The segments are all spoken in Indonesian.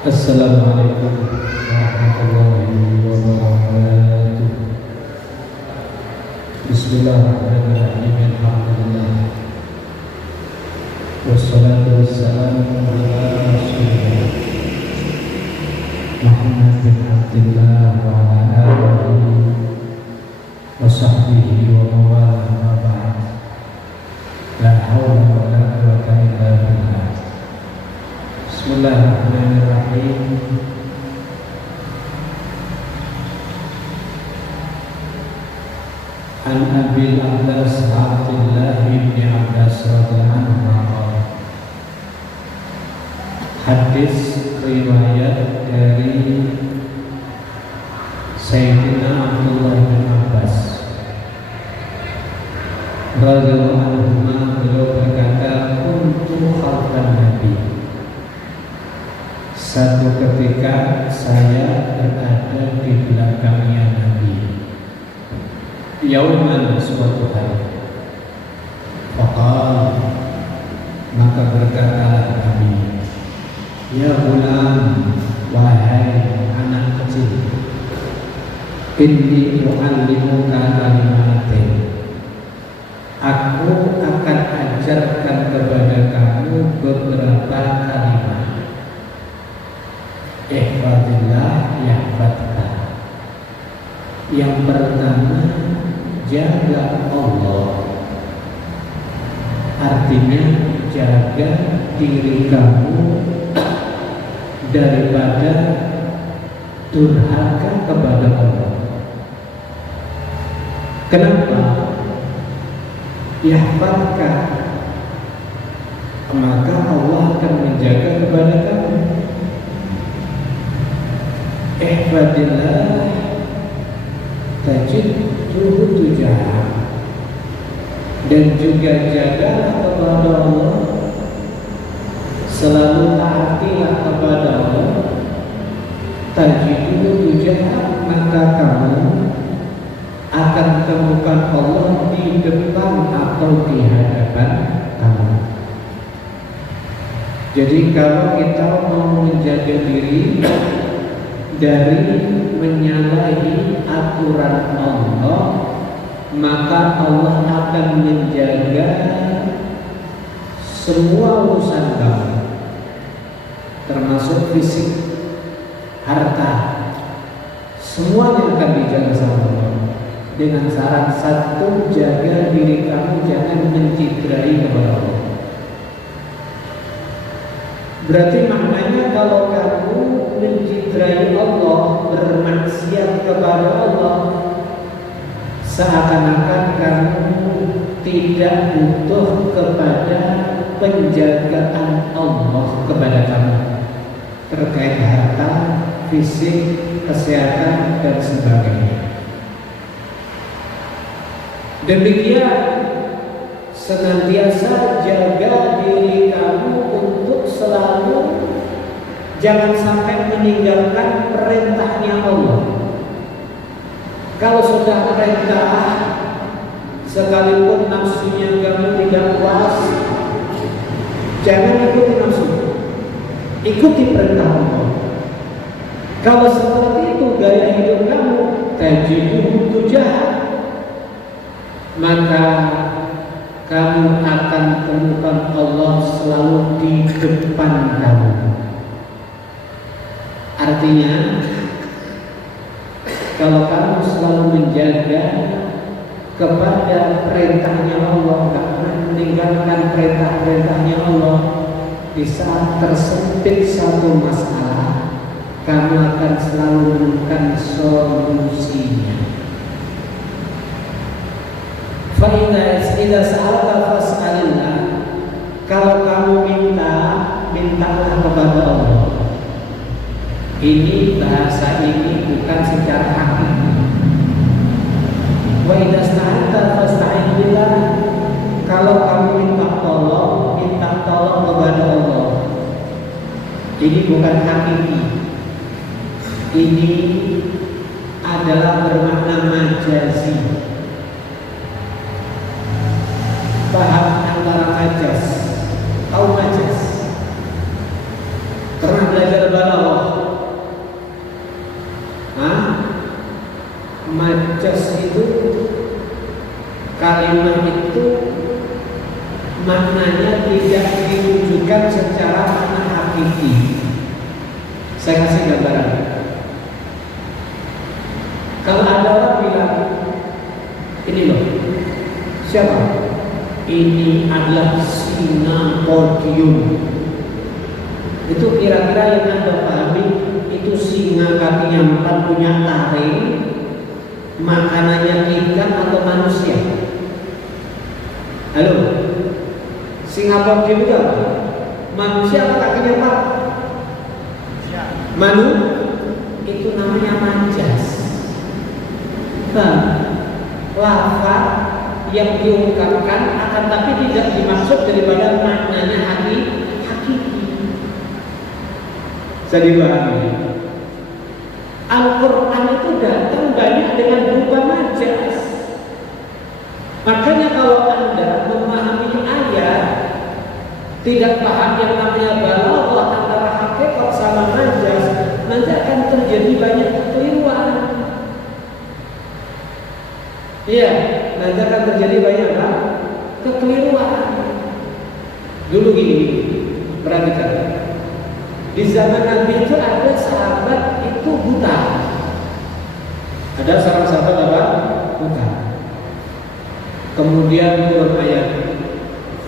Assalamualaikum warahmatullahi wabarakatuh. Bismillahirrahmanirrahim. Alhamdulillah. Wassalatu wassalamu ala Rasulillah Muhammad bin Abdillah wa ala alihi wa sahbihi wa mawalah ma ba'd. La hawla wa la quwwata illa billah. Bismillahirrahmanirrahim. An Abil Abbas Abdullah bin Abbas radhiyallahu anhu. Hadis riwayat dari Sayyidina Abdullah bin Abbas radhiyallahu anhu, beliau berkata, "Kuntu khalfan Nabi." Satu ketika saya berada di belakangnya Nabi. Yauman, suatu hari. Faqal, maka berkatalah Nabi, "Ya gulam, wahai anak kecil, inni u'allimuka kalimatin. Aku akan ajarkan kepada kamu beberapa kalimat. Ihfadillah yahfadka." Yang pertama, jaga Allah. Artinya jaga diri kamu daripada durhaka kepada Allah. Kenapa? Yahfadka, maka Allah akan menjaga kepada kamu. Ihfadillah tajidhu tujah, dan juga jagalah kepada Allah, selalu taatilah kepada Allah. Tajidhu tujah, maka kamu akan temukan Allah di depan atau di hadapan kamu. Jadi kalau kita mau menjaga diri dari menyalahi aturan Allah, maka Allah akan menjaga semua urusan kamu, termasuk fisik, harta, semuanya akan dijaga sama Allah. Dengan syarat satu, jaga diri kamu jangan menciderai kepada Allah. Berarti maknanya kalau kamu menciderai Allah, bermaksiat kepada Allah, seakan-akan kamu tidak butuh kepada penjagaan Allah kepada kamu terkait harta, fisik, kesehatan, dan sebagainya. Demikian senantiasa jaga diri kamu untuk selalu jangan sampai meninggalkan perintahnya Allah. Kalau sudah perintah, sekalipun nafsunya kamu tidak puas, jangan ikuti nafsu, ikuti perintah Allah. Kalau seperti itu gaya hidup kamu, tajidhu tujah, maka kamu akan temukan Allah selalu di depan kamu. Artinya, kalau kamu selalu menjaga kepada perintahnya Allah, tidak pernah meninggalkan perintah-perintahnya Allah, di saat tersempit satu masalah, kamu akan selalu menemukan solusinya. Idza sa'alta fas'alillah. Kalau kamu minta, mintalah kepada Allah. Ini bahasa ini bukan secara hakiki. Wa idza sta'anta fasta'in billah. Kalau kamu minta tolong kepada Allah. Ini bukan hakiki. Ini adalah bermakna majazi. Paham antara majas, tahu majas? Pernah belajar balaghah? kalimat itu maknanya tidak diwujudkan secara makna hakiki. Saya kasih gambaran. Kalau ada orang bilang, ini loh, siapa? Ini adalah singa podium. Itu kira-kira yang Anda pahami, itu singa kakinya 4 punya taring, makanannya ikan atau manusia? Halo? Singa podium itu apa? Manusia atau kakinya 4? Itu namanya majas. Lafaz yang diungkapkan akan tapi tidak dimaksud daripada maknanya hakiki. Saya dipahami. Al-Quran itu datang banyak dengan berupa majas. Makanya kalau Anda memahami ayat, tidak paham yang namanya balaghah antara hakikat sama majas, nanti akan terjadi banyak kekeliruan. Iya, nanti akan terjadi banyak kekeliruan. Dulu gini, perhatikan. Di zaman Nabi itu ada sahabat itu buta. Ada seorang sahabat apa? Buta. Kemudian turun ayat,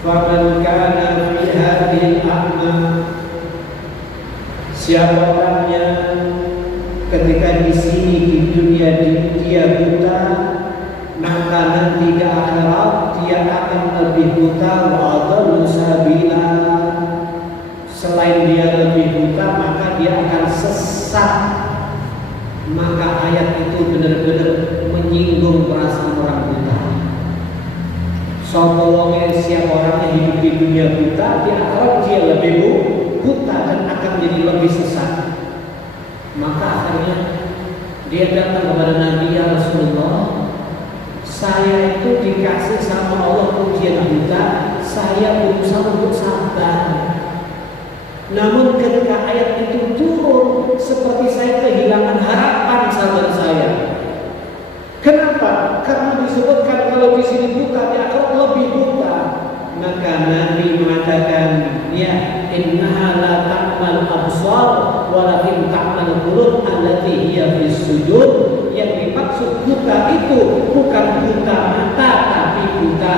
"Faman kana fi hadhil a'ma." Siapa orang yang ketika di sini di dunia dia buta, maka nanti di akhirat dia akan lebih buta wa adallu sabila. Selain dia lebih buta, maka dia akan sesat. Maka ayat itu benar-benar menyinggung perasaan orang buta. Soalnya siapa orang yang hidup di dunia buta, di akhirat dia lebih buta dan akan menjadi lebih sesat. Maka akhirnya dia datang kepada Nabi, "Ya Rasulullah, saya itu dikasih sama Allah ujian buta, saya berusaha untuk sabar. Namun ketika ayat itu turun, seperti saya kehilangan harapan sabar saya." Kenapa? Karena disebutkan kalau di sini buta, di akhirat lebih buta. Maka Nabi mengatakan, "Ya, innaha la ta'mal absar, walakin ta'mal qulub allati hiya fis sujud." Yang dimaksud buta itu bukan buta mata, tapi buta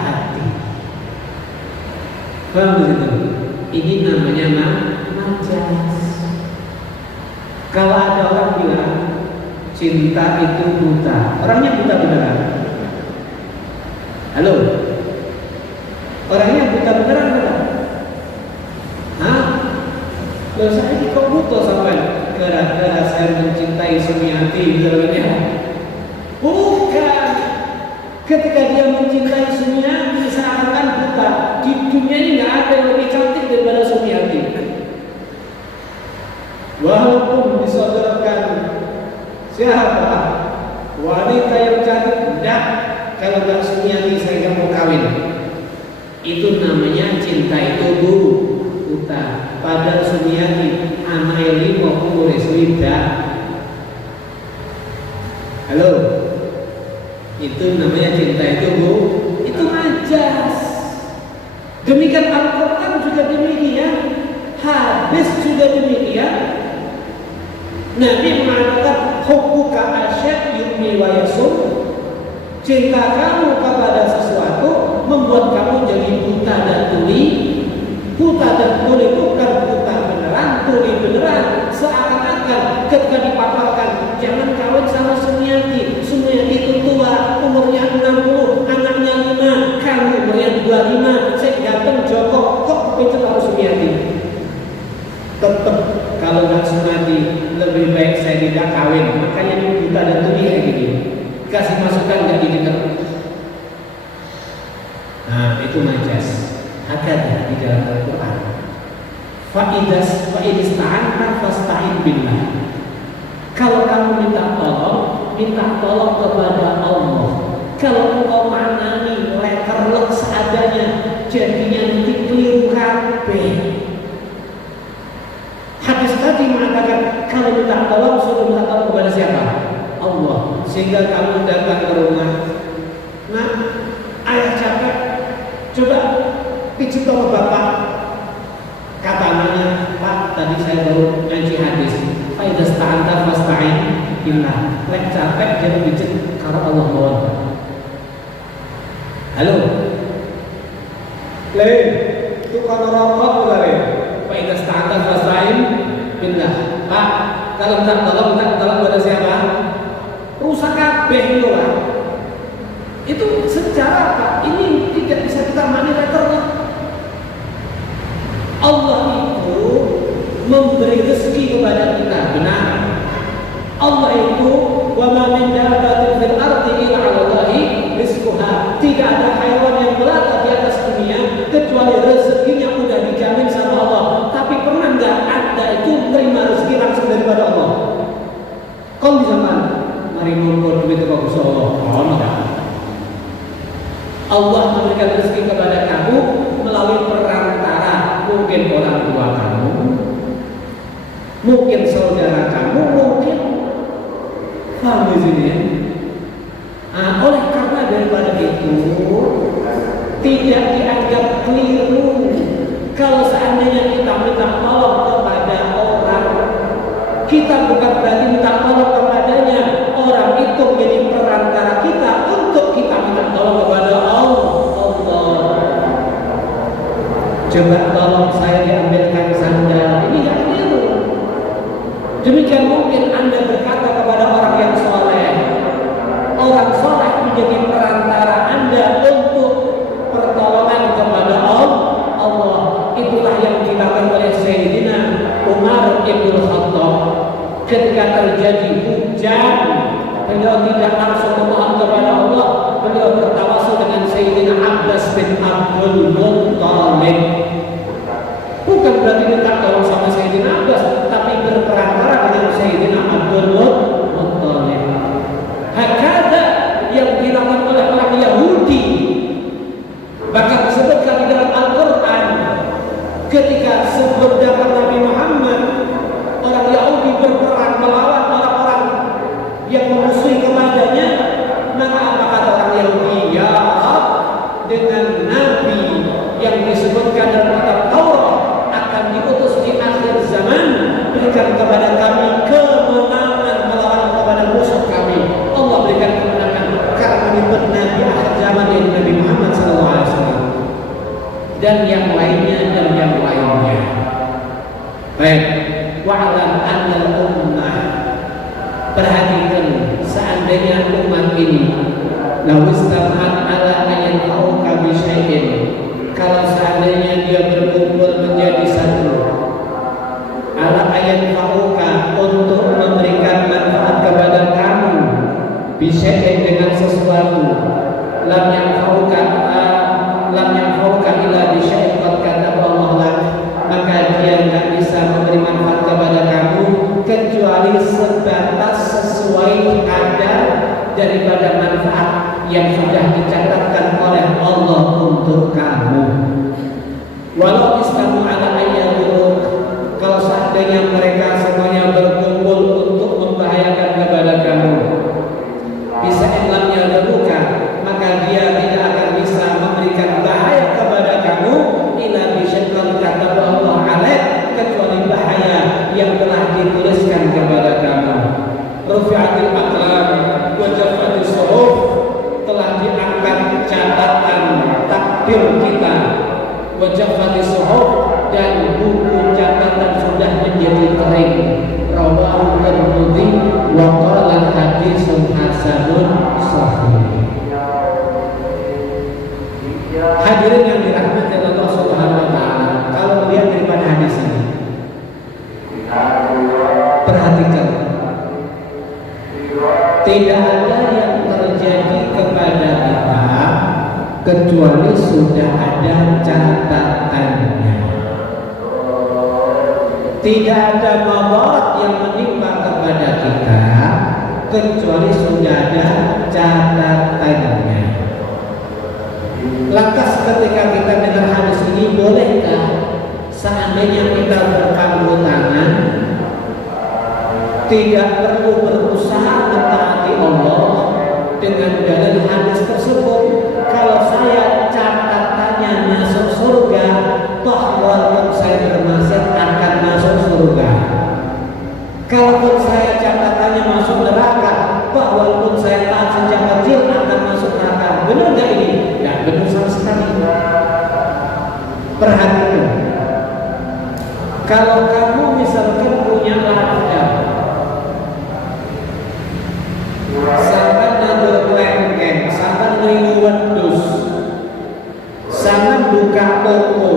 hati. Paham begitu? Ini namanya majas. Kalau ada orang bilang cinta itu buta, orangnya buta beneran? Halo? Orangnya buta beneran beneran? Hah? Loh, saya ini kok buta sampai gara-gara saya mencintai Sumiati misalnya? Bukan. Ketika dia mencintai Sumiati, seakan-akan buta. Di dunia ini nggak ada yang lebih cantik daripada Sumiati. Walaupun disodorkan siapa wanita yang cantik, enggak. Kalau nggak Sumiati saya nggak mau kawin. Itu namanya cinta itu buta. Pada Sumiati anak lima umur swida. Halo, itu namanya cinta itu majas. Demikian Al-Quran juga demikian, hadis juga demikian. Nabi mengatakan hubbuka asyad yumni wa yasum. Cinta kamu kepada sesuatu membuat kamu jadi buta dan tuli. Buta dan tuli bukan buta beneran, tuli beneran. Seakan-akan ketika dipaparkan, jangan kawin sama Sumiati. Sumiati itu tua, umurnya 60, anaknya 5, kamu umurnya 25. Saya ganteng Joko, kok kepincut sama Sumiati? Tetap kalau nggak Sumiati, lebih baik saya tidak kawin. Makanya ini buta dan tuli kayak gini. Kasih masukan nggak didengar. Nah, itu majas. Hati-hati di dalam Al-Quran. Fa'idasta'an fasta'in billah. Kalau kamu minta tolong kepada Allah. Kalau engkau maknani letterlek seadanya, jadinya nanti keliru kabeh. Hadis tadi mengatakan kalau minta tolong suruh minta tolong kepada siapa? Allah. Sehingga kamu datang ke rumah, "Nak, Billah, lek capek jadi pijet karo Allah mawon. Halo. Le, tukang rokok le. Pak Ida standar rasain Billah. Pak, kalau minta tolong pada siapa? Rusak kabeh itu Pak. Itu secara Pak, ini tidak bisa kita manipulasi. Allah itu memberi rezeki kepada kita, benar. Allah itu wa ma min dabbatin fil ardi illa 'ala Allahi rizquha. Tidak ada hewan yang melata di atas dunia kecuali rezekinya udah dijamin sama Allah. Tapi pernah enggak ada itu terima rezeki langsung daripada Allah? Kau bisa mana? Mari ngumpul duit kepada Allah. Allah memberikan rezeki kepada kamu melalui perantara, mungkin orang tua kamu, mungkin saudara kamu, mungkin paham di sini ya? Oleh karena daripada itu tidak dianggap keliru kalau seandainya kita minta tolong kepada orang, kita bukan berarti minta tolong kepadanya. Orang itu menjadi perantara kita untuk kita minta tolong kepada Allah. Coba tolong saya diambilkan sandal, ini tidak keliru. Demikian mungkin Anda berkata kepada orang yang soleh. Orang soleh menjadi perantara Anda untuk pertolongan kepada Allah. Itulah yang dilakukan oleh Sayyidina Umar ibn Khattab. Ketika terjadi hujan, beliau tidak langsung memohon kepada Allah. Beliau bertawasul dengan Sayyidina Abbas bin Abdul Muttalib. Bukan berarti minta tolong sama Sayyidina Abbas, tapi berperantara dengan Sayyidina Abdul Muttalib. Hakada yang dilakukan oleh orang Yahudi. Bahkan disebutkan di dalam Al-Quran, ketika sebelum datang Nabi Muhammad, orang Yahudi berperang melawan orang-orang yang memusuhi kepadanya. Maka apa kata orang Yahudi? Ya Rab, dengan Nabi yang disebutkan dalam kitab Taurat akan diutus di akhir zaman, berikan kepada kami kemenangan melawan kepada musuh kami. Allah berikan kemenangan karena benar di akhir zaman yaitu Nabi Muhammad SAW dan yang lainnya. Baik, wa'lam annal ummah, perhatikan seandainya umat ini lawistama'at ala ayanfa'uka bisyai'in, kalau seandainya dia berkumpul menjadi satu, ala ayanfa'uka, untuk memberikan manfaat kepada kamu, bisyai'in, dengan sesuatu, lam yanfa'uka illa bisyai'in qad kataballahu lak, maka dia tidak bisa memberi manfaat kepada kamu kecuali sebatas sesuai kadar daripada manfaat yang sudah dicatatkan oleh Allah untuk kamu. Walau istamu ala ayyaduruk, kalau seandainya mereka semuanya berkumpul untuk membahayakan kepada kamu, bisa ilamnya berbuka, maka dia tidak akan bisa memberikan bahaya kepada kamu ila bisyai'in katabahu Allah alaih, kecuali bahaya yang telah dituliskan kepada kamu. Rufi'atil aqlam wa jaffatis suhuf, telah diangkat catatan takdir kita, wa jaffatis suhuf, dan buku catatan sudah menjadi kering. Rawahu Tirmidzi wa qala haditsun hasanun sahih. Hadirin yang dirahmati Allah Subhanahu wa taala, kalau melihat daripada hadis ini, perhatikan, tidak ada yang terjadi kepada kita kecuali sudah ada catatannya. Tidak ada madarat yang menimpa kepada kita kecuali sudah ada catatannya. Lantas ketika kita dengar hadis ini, bolehkah seandainya kita berpangku tangan, tidak perlu berusaha mentaati Allah dengan dalil hadis tersebut? Kalau saya catatannya masuk surga, toh walaupun saya bermaksiat akan masuk surga. Kalaupun saya catatannya masuk neraka, Benar nggak ini? Nggak benar sama sekali. Perhatikan, kalau kamu misalkan punya ladang, sampai nado klengkeng, sampai nado wedus, sampai buka toko.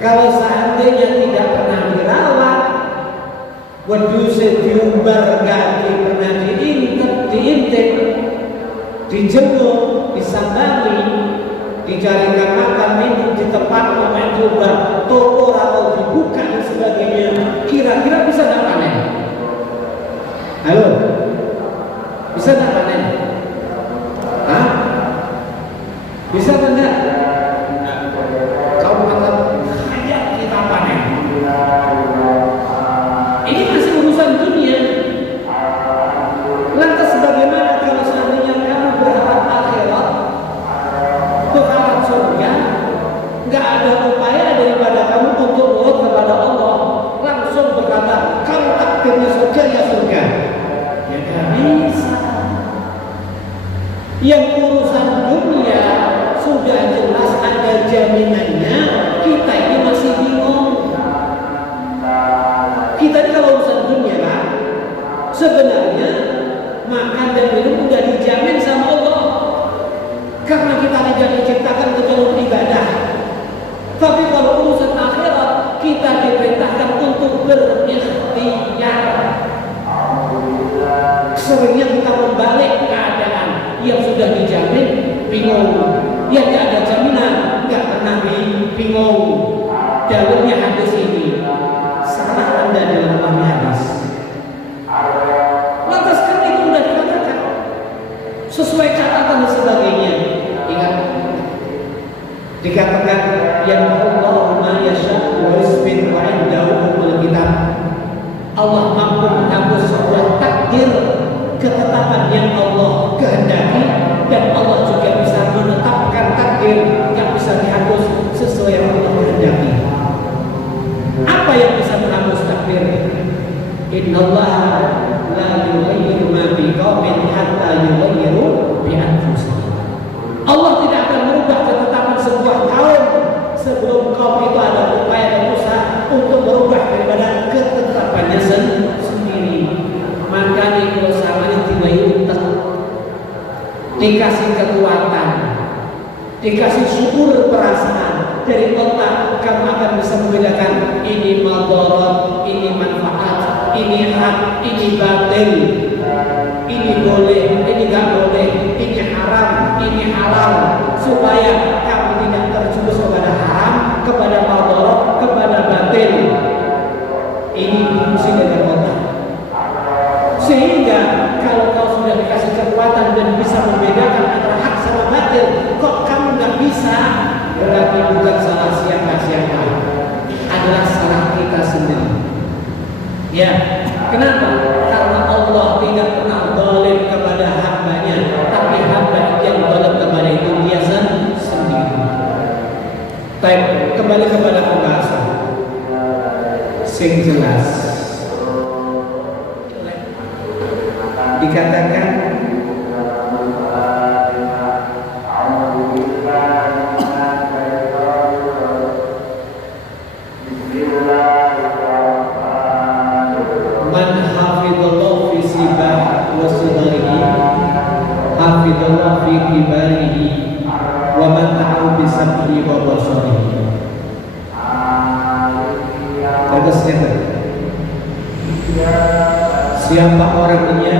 Kalau seandainya tidak pernah dirawat, wedusnya diumbar ganti, pernah diintip, dijemur, disambali, dicarikan makan minum di tempat main coba, toko atau dibuka dan sebagainya, kira-kira bisa nggak panen? Halo, bisa nggak panen? Hah? Bisa nggak? Kau kata kayak kita panen. Ini masih urusan dunia. Lantas bagaimana kalau seandainya kamu berharap akhirat, berharap surga, nggak ada upaya daripada kamu untuk nurut kepada Allah, langsung berkata kalau takdirnya surga ya surga, ya nggak bisa. Yang urusan dunia sudah jelas ada jaminannya, kita ini masih bingung. Kita ini kalau urusan dunia kan, sebenarnya makan dan minum sudah dijamin sama Allah, karena kita tidak diciptakan kecuali untuk ibadah. Tapi kalau urusan akhirat, kita diperintahkan untuk berikhtiar. Seringnya kita membalik keadaan yang sudah dijamin, bingung. Yang tidak ada jaminan, nggak pernah bingung. Dalamnya hadis ini, salah Anda dalam memahami hadis. Lantas kan itu sudah dikatakan sesuai catatan dan sebagainya. Ingat, dikatakan yang Allah ma yasha wa yusbit wa indahu ummul kitab. Allah mampu menghapus sebuah takdir, ketetapan yang Allah kehendaki, dan Allah juga bisa menetapkan takdir yang bisa dihapus sesuai yang Allah kehendaki. Apa yang bisa menghapus takdir? Innallaha la yughayyiru ma biqaumin hatta yughayyiru bi anfusihim. Allah tidak akan merubah ketetapan sebuah kaum sebelum kaum itu ada upaya dan usaha untuk merubah daripada ketetapannya sendiri. Makanya kalau samanya dibayuntah, dikasih kekuatan, dikasih syukur perasaan dari otak, kamu akan bisa membedakan ini madarat, ini manfaat, ini hak, ini batil, ini boleh, ini gak boleh, ini haram, ini halal, supaya kamu tidak terjumus kepada haram, kepada madarat, kepada batil. Ini fungsi dari otak. Sehingga kalau kau sudah dikasih kekuatan dan bisa membedakan antara hak sama batil, kok kamu nggak bisa? Berarti bukan salah siapa-siapa, adalah salah kita sendiri. Ya, kenapa? Karena Allah tidak pernah zalim kepada hambanya, tapi hamba yang zalim kepada itu dia sendiri. Baik, kembali kepada pembahasan. Sing jelas. Dikatakan man hafidhallahu fi sibah wa sidarihi hafidhallahu fi kibarihi wa man ta'u bi sam'ihi wa basarihi. Tegasnya siapa orangnya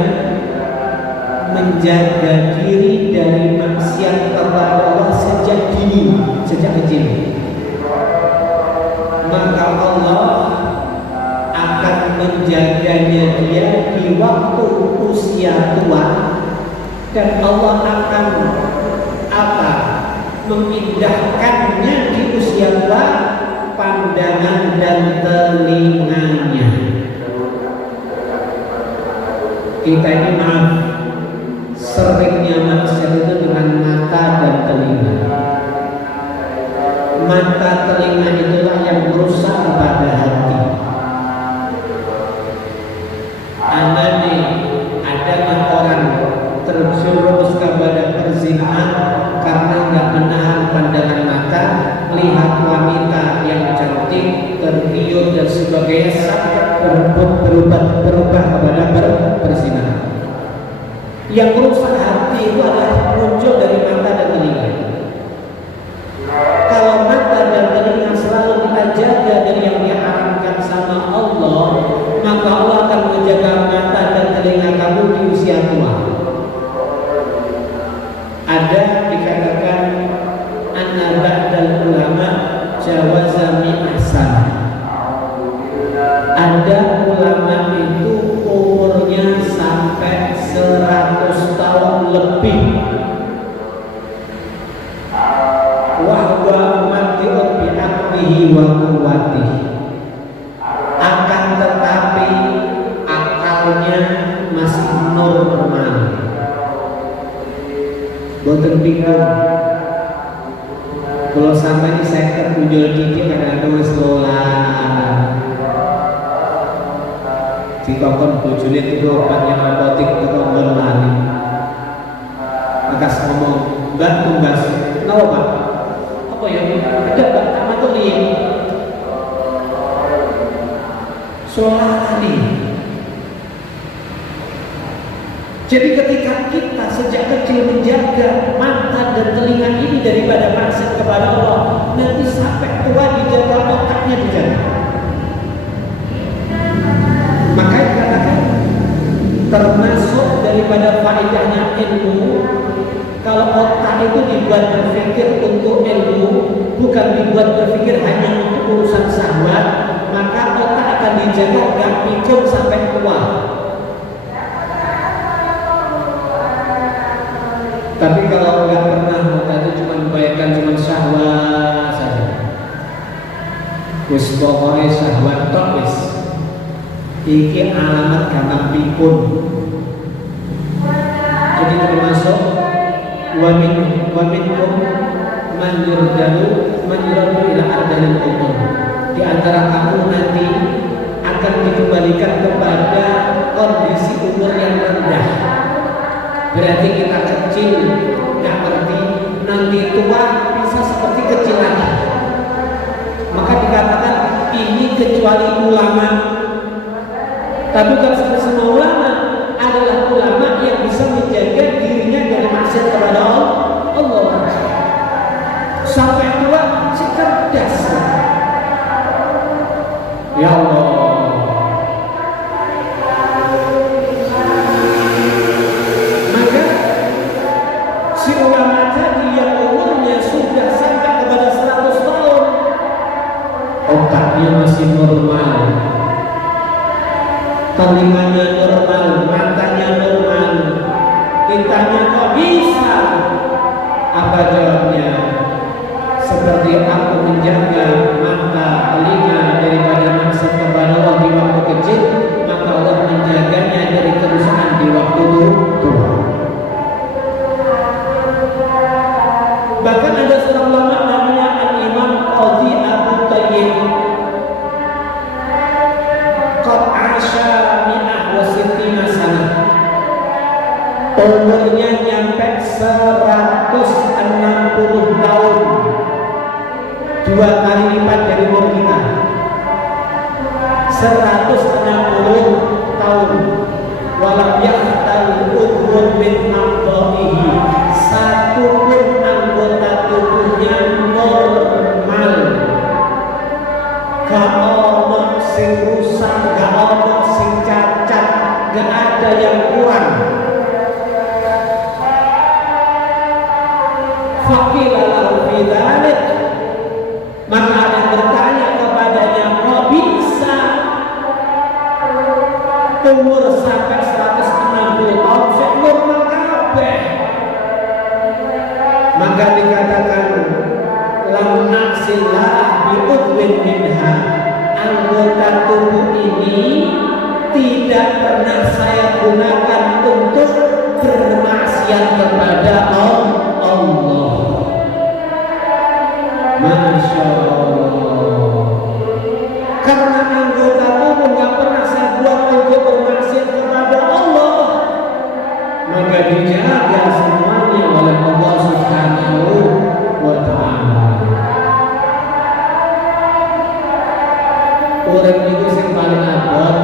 menjaga diri dari maksiat kepada Allah sejak dini, sejak kecil, maka Allah akan menjaganya dia di waktu usia tua, dan Allah akan memindahkannya di usia tua pandangan dan telinganya. Kita ini maaf, seringnya maksiat itu dengan mata dan telinga. Mata telinga itulah yang merusak pada hati. Ada orang terjerumus kepada perzinahan Ada dikatakan anna ba'dal ulama jawaza mi'ah sanah. Ada ulama itu umurnya sampai 100 tahun lebih. Wa huwa mati'un bi'aqlihi wa quwwatihi. Akan tetapi akalnya masih normal. Boten bingung. Kalau sampai ini saya terpunjul dikit karena nulis sekolah. Jika kon bojone itu obatnya apotik ketonggon lali. Maka ngomong, "Mbak tumbas, kenapa Pak?" "Apa ya? Ada Mbak Tamatuli." Soal ini. Jadi ketika kita sejak kecil menjaga mata dan telinga ini daripada maksiat kepada Allah, nanti sampai tua dijaga, otaknya dijaga. Makanya dikatakan termasuk daripada faedahnya ilmu, kalau otak itu dibuat berpikir untuk ilmu, bukan dibuat berpikir hanya untuk urusan syahwat, maka otak akan dijaga gak pikir sampai tua. Tapi kalau nggak pernah maka itu cuma membayangkan cuma syahwat saja. Wis pokoknya syahwat tok wis. Iki alamat gampang pikun. Jadi termasuk waminkum man yurdalu ila ardalil umur. Di antara kamu nanti akan dikembalikan kepada kondisi umur yang rendah. Berarti kita kecil, nggak ngerti, nanti tua bisa seperti kecil lagi. Maka dikatakan ini kecuali ulama. Tapi bukan semua ulama, adalah ulama yang bisa menjaga dirinya dari maksiat kepada Allah. Sampai tua si cerdas. Ya Allah. Masih normal, telinganya normal, matanya normal. Ditanya kok bisa? Apa jawabnya? Seperti aku menjaga mata, telinga daripada maksiat kepada Allah di waktu kecil, maka Allah menjaganya dari kerusakan di waktu tua. Bahkan ada seorang ulama namanya Al-Imam Qadhi Abu Tayyib. Umurnya nyampe 160 tahun, 2 kali lipat dari umur kita. 160 tahun. Walam yahtal udhun min aqdaihi. Satu pun anggota tubuhnya normal. Gak ono sing rusak, gak ono sing cacat, gak ada yang kurang. Faqila lahu fi dzalik, maka ada yang bertanya kepadanya, kok bisa umur sampai 160 tahun normal kabeh? Maka dikatakan lam naksillah bi'udwin minha, anggota tubuh ini tidak pernah saya gunakan untuk bermaksiat kepada Allah. Masya Allah. Karena anggota tubuh nggak pernah saya buat untuk bermaksiat kepada Allah, maka dijaga semuanya oleh Allah Subhanahu wa Ta'ala. Urip itu sing paling abot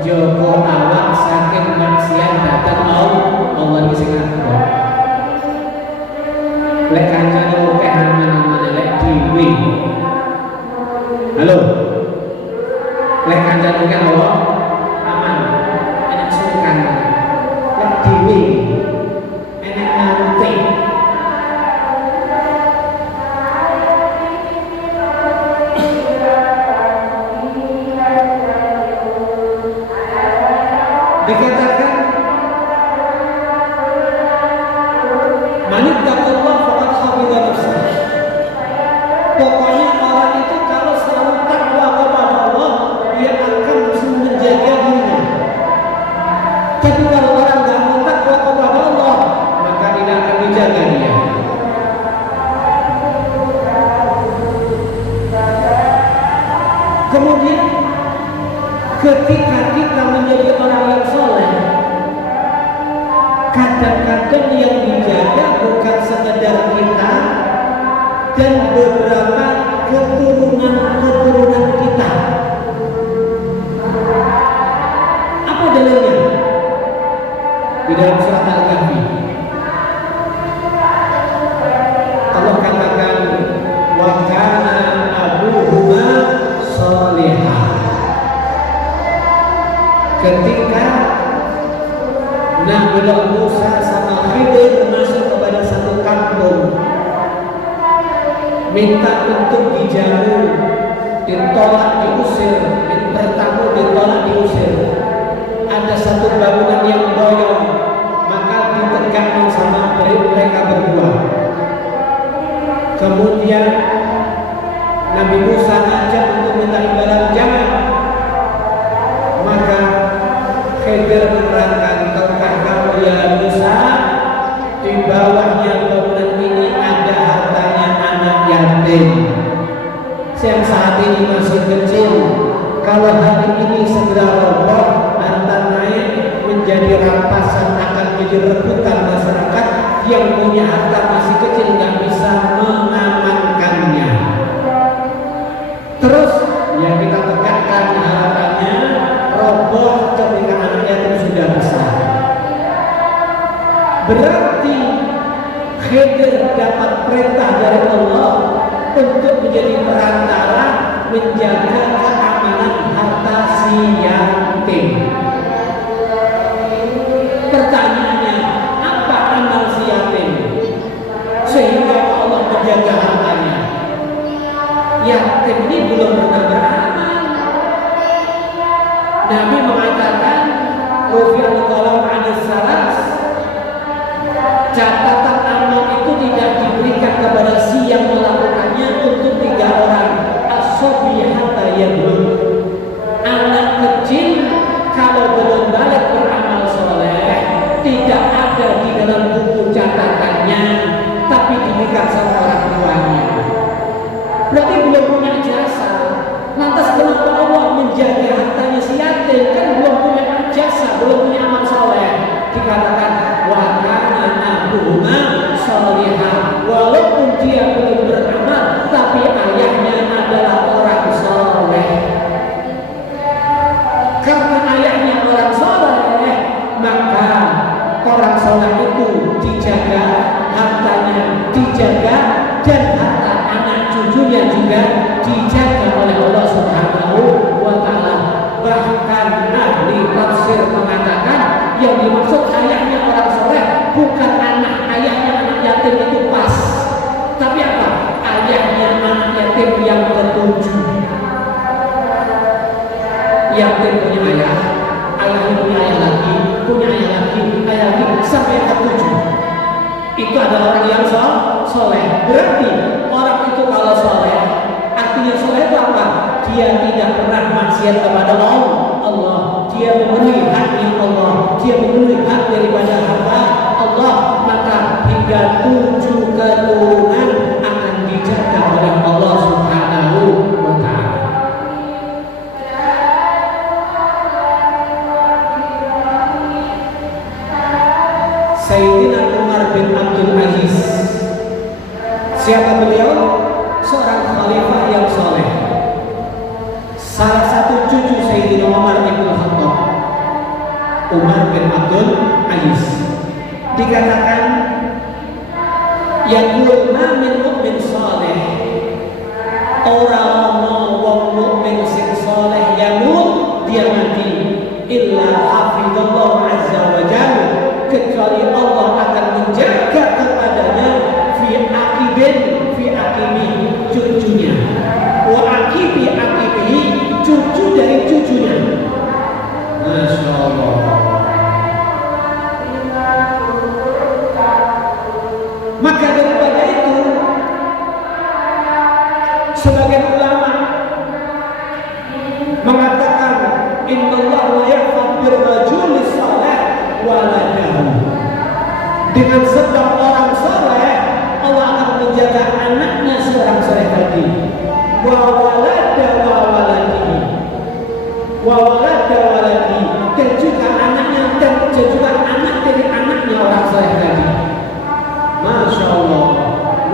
jogo awak saking maksiat datang Allah iki sing abot. Lek kancane akeh aman-aman lek dhewe. Halo. Lek kancane akeh Allah aman. Enak sungkan. Lek dhewe enak nanti menjaga dia. Kemudian ketika kita menjadi orang yang soleh, kadang-kadang yang dijaga bukan sekedar kita dan beberapa keturunan kita. Apa dalilnya? Di dalam surat Al-Kahfi Allah katakan, wa kana abuhuma sholihah. Ketika Nabi Musa sama Khidir masuk kepada satu kampung, minta untuk dijamu, ditolak, diusir, bertamu, ditolak, diusir. Ada satu bangunan yang boyong, maka ditegakkan sama mereka berdua. Kemudian Nabi Musa ngajak untuk minta imbalan jangan, maka Khidir menerangkan, tahukah kamu ya Musa, di bawahnya bangunan ini ada hartanya anak yatim yang saat ini masih kecil. Kalau hari ini segera roboh, harta naik menjadi rampasan, akan menjadi rebutan masyarakat. Yang punya harta masih kecil nggak bisa mengamankannya. Terus ya kita tegakkan harapannya roboh ketika anak yatim sudah besar. Berarti Khidir dapat perintah dari Allah untuk menjadi perantara menjaga keamanan harta si yatim. Pertanyaannya, apa amal si yatim sehingga Allah menjaga hartanya? Yatim ini belum pernah beramal. Nabi mengatakan, Rufi'ul qalam 'anis salas, catatan amal itu tidak diberikan kepada si yang melakukannya untuk 3 orang. As-sabi hatta yablugh, anak kecil kalau belum balik beramal soleh, tidak ada di dalam buku catatannya, tapi diberikan sama orang tuanya. Berarti belum punya jasa. Lantas kenapa Allah menjaga hartanya si yatim? Kan belum punya jasa, belum punya amal soleh. Dikatakan wa kana abuhuma sholihah, walaupun dia belum beramal, tapi ayahnya adalah orang soleh. Karena ayahnya orang soleh, maka orang soleh itu dijaga, hartanya dijaga, dan harta anak cucunya juga dijaga oleh Allah Subhanahu wa Ta'ala. Bahkan ahli tafsir mengatakan yang dimaksud ayahnya orang soleh bukan anak ayahnya anak yatim itu pas, tapi apa? Ayahnya anak yatim yang ketujuh. Yatim punya ayah, ayahnya punya ayah lagi, punya ayah lagi, ayah lagi, sampai yang ketujuh. Itu adalah orang yang soleh. Berarti orang itu kalau soleh, artinya soleh itu apa? Dia tidak pernah maksiat kepada Allah. Dia memenuhi haknya Allah. Dia memenuhi hak daripada harta Allah. Maka hingga 7 keturunan akan dijaga oleh Allah Subhanahu wa Ta'ala. Sayyidina Umar bin Abdul Aziz, siapa beliau? Seorang khalifah yang soleh. Salah satu cucu Sayyidina Umar bin Khattab, Umar bin Abdul Aziz, dikatakan yaqul ma min mu'min saleh, orang wong mukmin sing saleh yaqul dia mati illa hafizallahu azza wa jalla, kecuali Allah akan menjaga kepadanya fi akibih cucunya, wa akibi cucu dari cucunya. Masya Allah. Maka daripada itu, sebagian ulama mengatakan innallaha la yahfaz birrajuli salih waladahu, dengan sebab orang saleh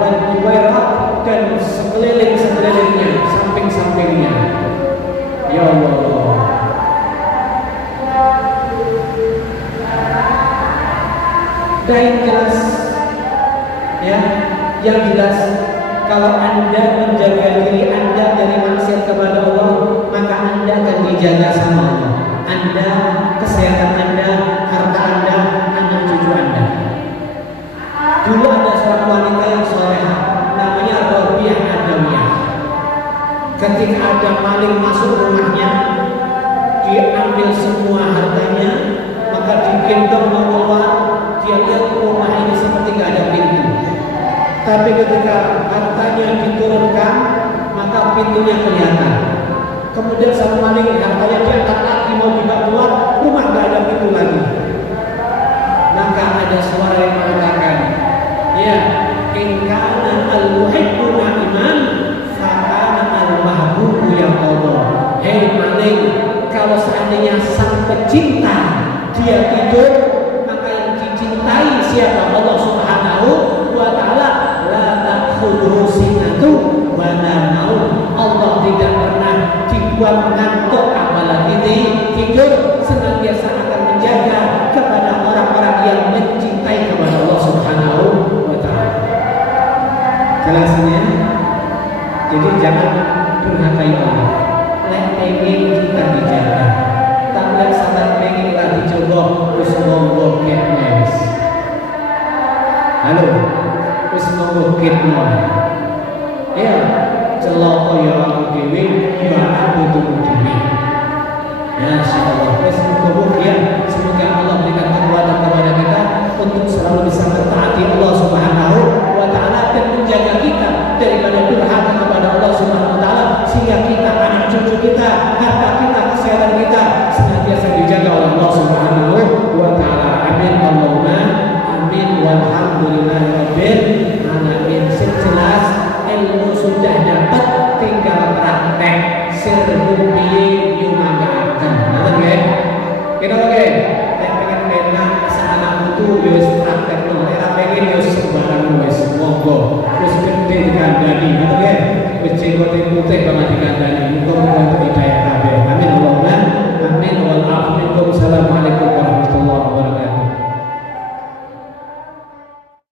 wal juwairat dan sekeliling-sekelilingnya, samping-sampingnya. Ya Allah. Dan yang jelas, ya, yang jelas kalau Anda menjaga diri Anda dari maksiat kepada Allah, maka Anda akan dijaga sama Allah. Anda, kesehatan Anda, harta Anda, anak cucu Anda. Dulu ada seorang wanita yang solehah, namanya Rabi'ah Adawiyah. Ketika ada maling masuk rumahnya, diambil semua hartanya, maka digendong keluar. Dia lihat rumah ini seperti gak ada pintu. Tapi ketika hartanya diturunkan, maka pintunya kelihatan. Kemudian sang maling hartanya diangkat lagi mau dibawa keluar, rumah gak ada pintu lagi. Maka ada suara yang mengatakan, ya, in kana al-muhibbu na'iman fa kana al-mahbubu yaqulu. Hei maling, kalau seandainya sang pecinta dia tidur, maka yang dicintai siapa? Allah Subhanahu wa taala. La ta'khudhuhu sinatu wa la naum. Allah tidak pernah dibuat ngantuk, apalagi tidur. Senantiasa akan menjaga kepada orang-orang yang mencintai kepada Allah Subhanahu wa taala. Jelasnya, jadi jangan durhakai Allah. Lek pengen kita dijaga, tak lek sangat pengen lah dicoba, terus ngomong ketnes. Halo, terus ngomong ketnes. Ya, celoko ya aku dewi, gimana butuhmu dewi. Ya, insyaallah. Semoga Allah berikan kekuatan kepada kita untuk selalu bisa mentaati Allah Subhanahu